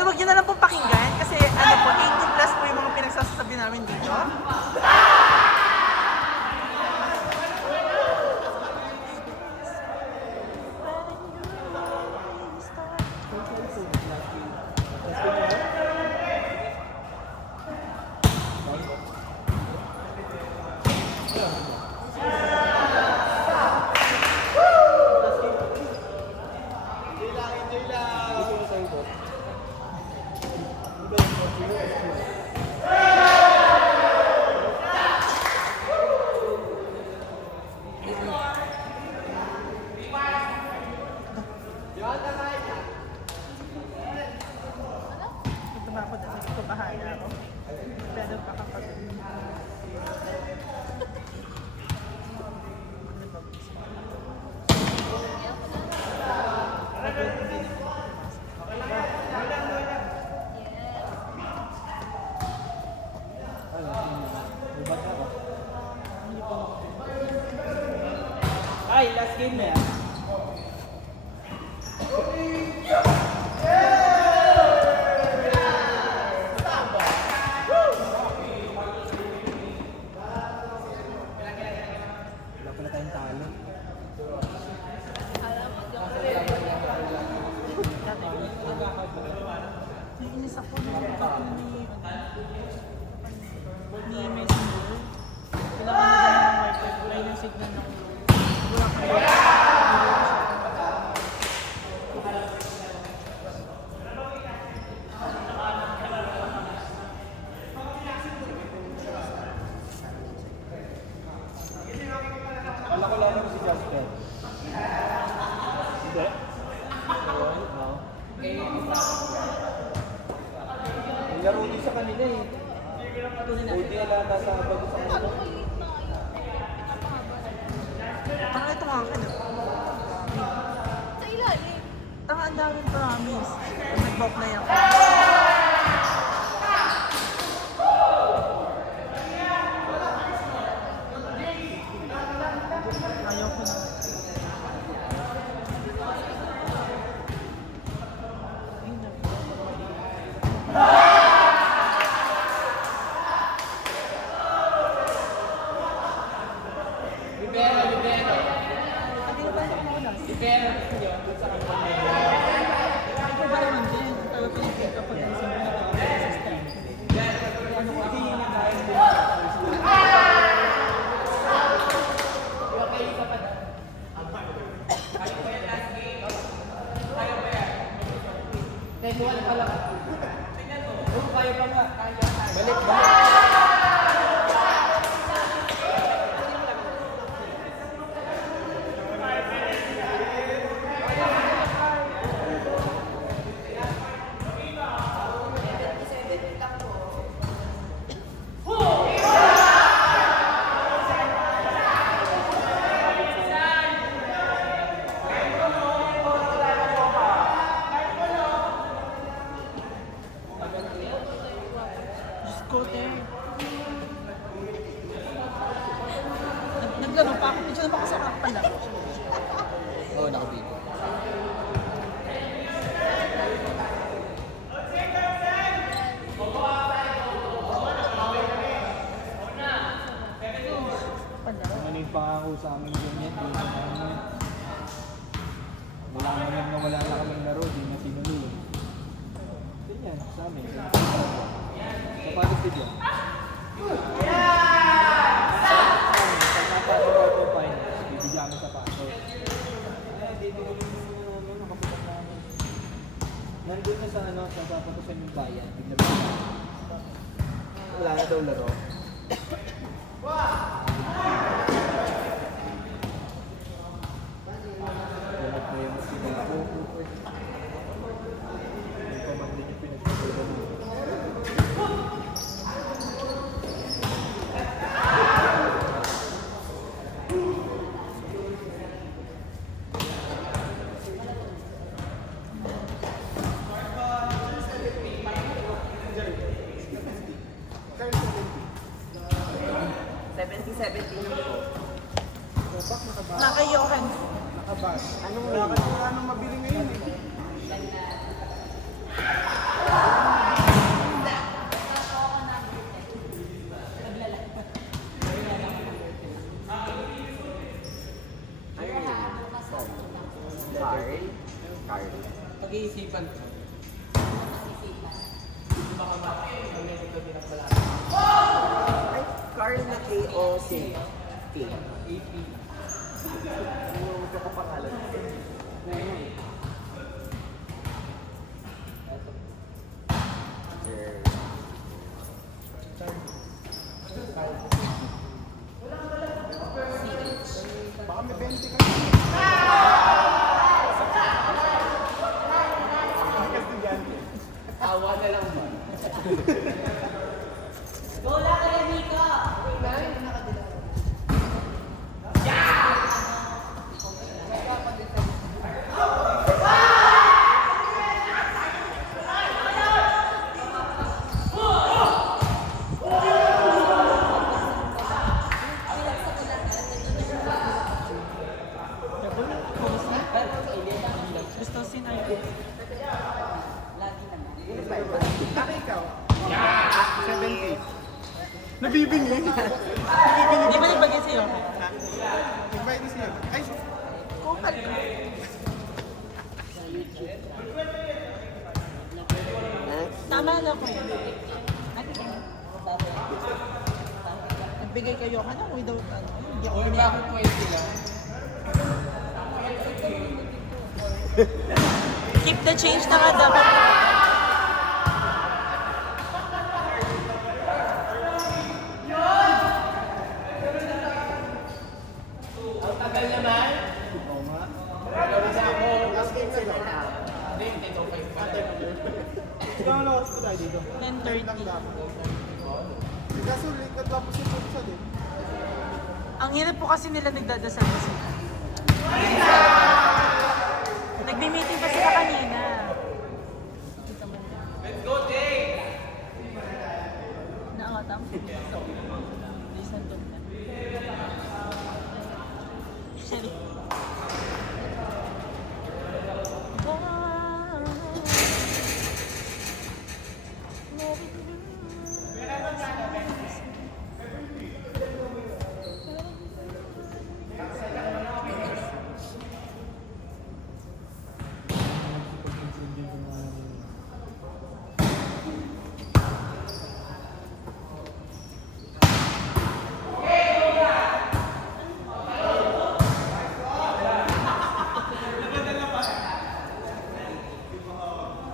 Pero wag nyo na lang pong pakinggan kasi ano po, 18 plus po yung mga pinagsasabi namin dito. Ay, last game na yan. Wala pala tayong talo. Naiinis ako ni Messenger. Pinaka-maganda ng wifi. Wala yung signal ng wala kayo. Wala ko lang si Justin. Hindi? Oo. May laro din sa kanila eh. Buti alata sa bago sa kanila. Ito nga akin. Sa ilalim. Ang daming promise. Nag-book na yan. Ayoko na. Naglaro pa ako. Medyo na makasarap pala. Oo, nakabito. Ano yung pangako sa amin ganyan? Wala naman na wala na kaming laro, di na sinuli. Ganyan, sa amin. Sa positive yan. Pagkapasok ako ng finals, bibigyan kami sa pasok. Dito ko yung nakapunta namin. Nandun na sa papakusan yung bayan. Bigla ba? Wala na daw laro. Lahat na yung sila ako. Yung pamangkin yung pinagsasabi dito. Nakayokan. Nakabas. Anong mabili ngayon eh? Carl. Pag-iisipan ko. Ay, Carl na K o C? K. AP. Ano ito ko pangalan? Sir. Baka may 20 ka. Hindi ka estudyante. Awa na lang ba? Gusto sinabi. Bakit ikaw? 70. Nabibingi. Nabibingi. Di ba nagbagay sa'yo? Nag-buy siya. Ay, Kupal ka. Tama na ko yun. Nagbigay kayo ka na without ano. Hindi ako Uy, bakit 20 lang? Keep the change na nga dapat. Ang tagal naman. oo nga. Gawin na ako. Last game sila. Hindi, 10:05 pa. Ikaw ang lakas ko tayo dito. 10:30. Kaso late na tapos yung pagsa din. Ang hirap po kasi nila nagdadasal pa sila. Nagbi-meeting pa sila kanina. Let's go, Jay! Naangatam. Listen to them. Sherry.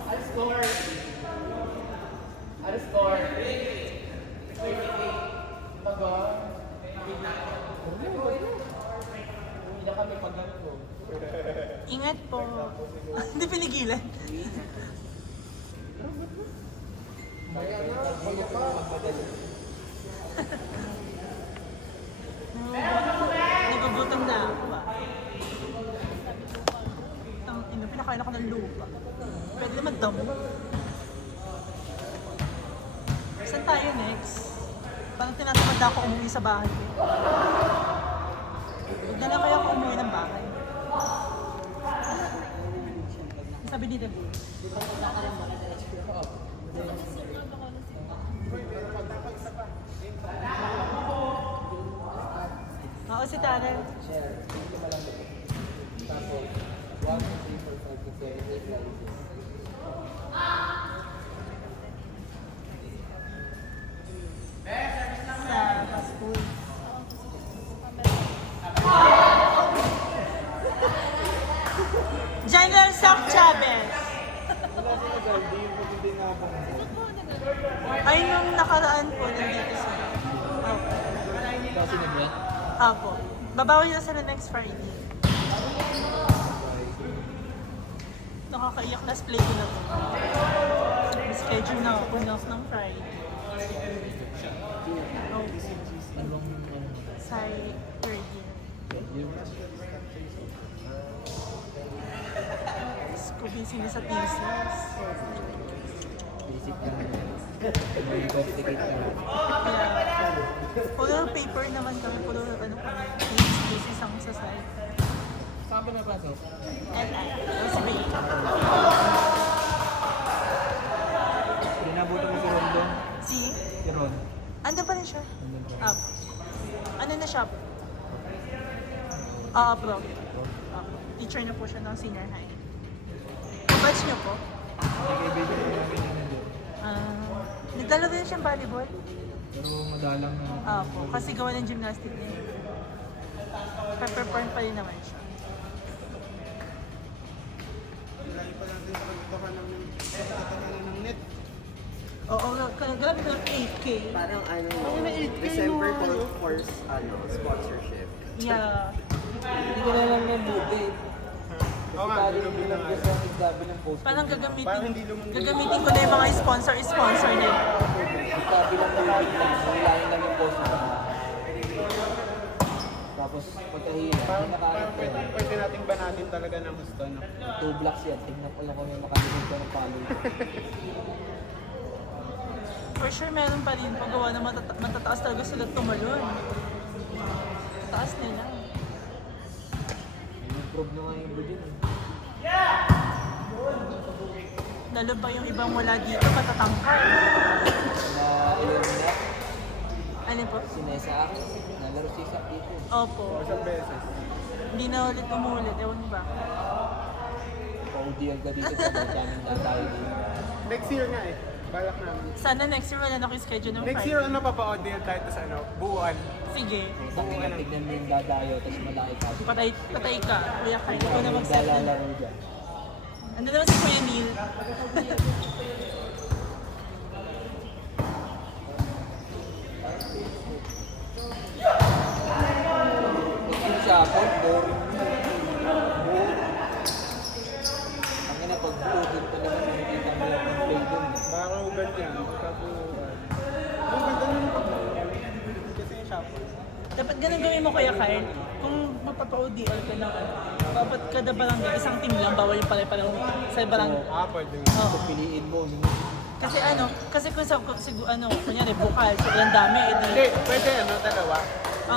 Ano score? Ano score? 38. Taga? Hindi na kami pag ganito. Ingat po. Hindi pinigilan. Nagugutom na ako ba? Pinakain ako ng lupa. Pwede naman damo. Saan tayo next? Parang tinatamad ako umuwi sa bahay ko. Huwag na lang kaya ako umuwi ng bahay. Sabi ni Debo. Oo, si Tarel. Share. Hindi ko malang tapos, 1, 2, 3, 4, 5, 6, 7, 8, 9, 10. Sa school. General Sam Chavez. Wala si Magaldi, yung pagdating na ako. Ay, nung nakaraan po, nandito sila. Opo. Kasi nag-rent? Opo. Babawi na sila next Friday. Nakakaiyak, last play ko na po. Schedule na ako ng Friday. Opo. Sa third year. Ko busy na sa thesis. Basic lang. Hindi complicate na. Kaya, puro paper naman kami, puro ano kami, thesis ang sa side. Saan ba napasok? LI, LCB. Pinabuto mo si Ron doon? Si? Si Ron. Ando pa rin siya. Nandun pa. Ano na siya? Pro. Teacher na po siya ng senior high. Batch niyo po? Kaibigan ko namin yung nandun. Nagdala din siyang volleyball? Pero madalang na. Po, kasi gawa ng gymnastic niya. Peppercorn pa rin naman siya. Lagi pa natin sa kagkakanan ng net. Oo, grabe na 8K. Parang ano, Ay, may 8K December no. 12 course, sponsorship. Yeah. Hindi ko na lang nabuti. Oo nga, Kasi lulubin hindi na lang nga. kasi ang nagsabi ng post. Parang Parang hindi lumundin. gagamitin ko na yung mga sponsor na yun. Nagsabi lang na hilahin lang yung post na. Tapos pagkahila, Parang hindi nakaanap ko. pwede natin banatin talaga ng gusto, no? 2 blocks yan. Tingnan ko lang kung yung makalimit ko ng follow. For sure, meron pa rin paggawa na matataas talaga sila tumalon. Taas nila. Improve na nga yung budget. Lalo ba yung ibang wala dito, matatangkal. Na Illuminat, Ano po? sinesa akin. Nalaro si Isaac dito. Opo. Isang beses. Hindi na ulit umulit. Ewan ba? Pa-ODL ka dito sa daming na tayo dito. Next year nga eh. Balak namin. Sana next year wala na akong schedule ng Next year ano papapa-audio kahit sa ano, buuan. Sige. Sabi nga, tignan mo yung dadayo, tapos malaki ka. Patay ka. Kuya Kai. Ikaw na mag-set. Lalaro dyan. Ano naman si Kuya Neil? Yung sa akin, boring. Boring. Ang ina, pag buo, dun talaga nakikita mo yung play dun. Baka ganyan, kabuuan. Ang ganda na ng pag-buuan. Kasi yung shopper. Dapat ganun gawin mo Kuya Kyle. Kung magpapa-ODL ka na, dapat kada barangay, isang team lang, bawal yung pare-pareho sa barangay. Pwede. Oo. So, piliin mo. Kasi kung sa, kunyari, bukal, so ang dami, Hindi, edi, pwede ano, dalawa.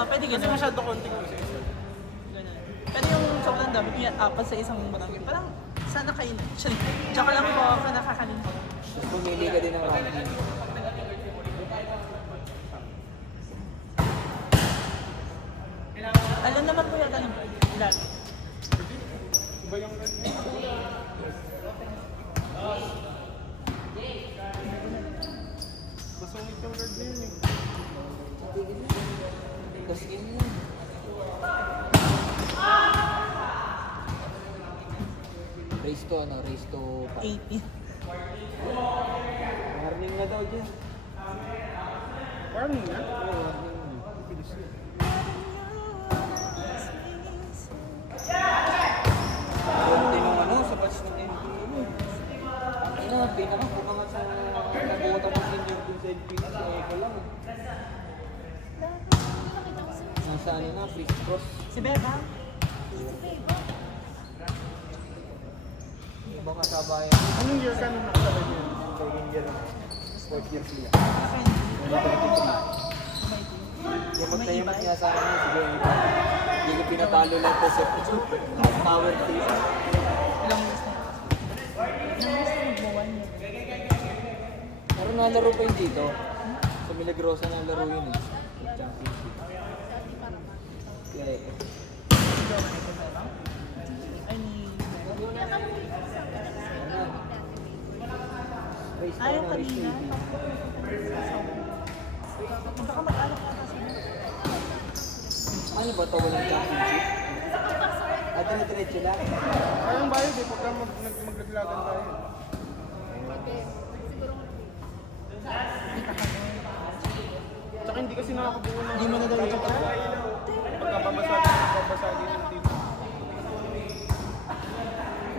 pwede Kasi ganun. masyado konting mo sa isa. Ganun. Pero yung sobrang dami, kaya apat sa isang barangay, parang sana kayo. Tsaka lang po ako nakakalimutan. Tapos pumili ka din ng ranking. Alam naman po yata ng lahat. Iba yung red. Masungit yung red na yun eh. Tapos yun lang. Race to ano? Race to 80. Warning na daw dyan. Warning na. Oo, warning na. Bilis na. Meron din yung ano, sa batch ng NBA. Ang ina, pinakakumangat sa nabutan ng senior dun sa LPC sa Eco lang. Nasa ano na, free cross. Si Beba? Ibang kasabayan. Anong year ka nung nakasabay niyo? Second year. Fourth year sila. Akin. Yung magtayamat niya sa akin, sige, hindi ko pinatalo lang po sa power face. Ilang years na? Ilang years na magbawan yun? Pero nalaro pa yun dito. Sa Milagrosa nalaro yun eh. Sa championship. Kaya ito. Ay, ni... Race to Ayaw na, race to kanina. Baka mag-alok ka kasi. Ano ba ito? Walang championship? Ah, dire-diretso lang. Kayang bayad eh, pagka maglaglagan tayo. Tsaka hindi kasi nakakabuo ng... Hindi mo na daw yung Pagkababasagin yung team.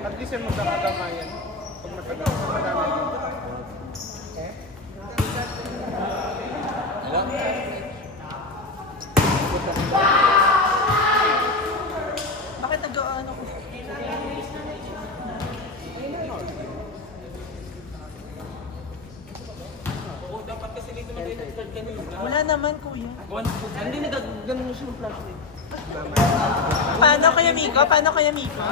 At least yung magkakagamayan. Pag madami din. Wala? Bakit nag-ano ko? Wala naman, kuya. Hindi na ganun mo siya ng flashlight. Paano kaya Miko?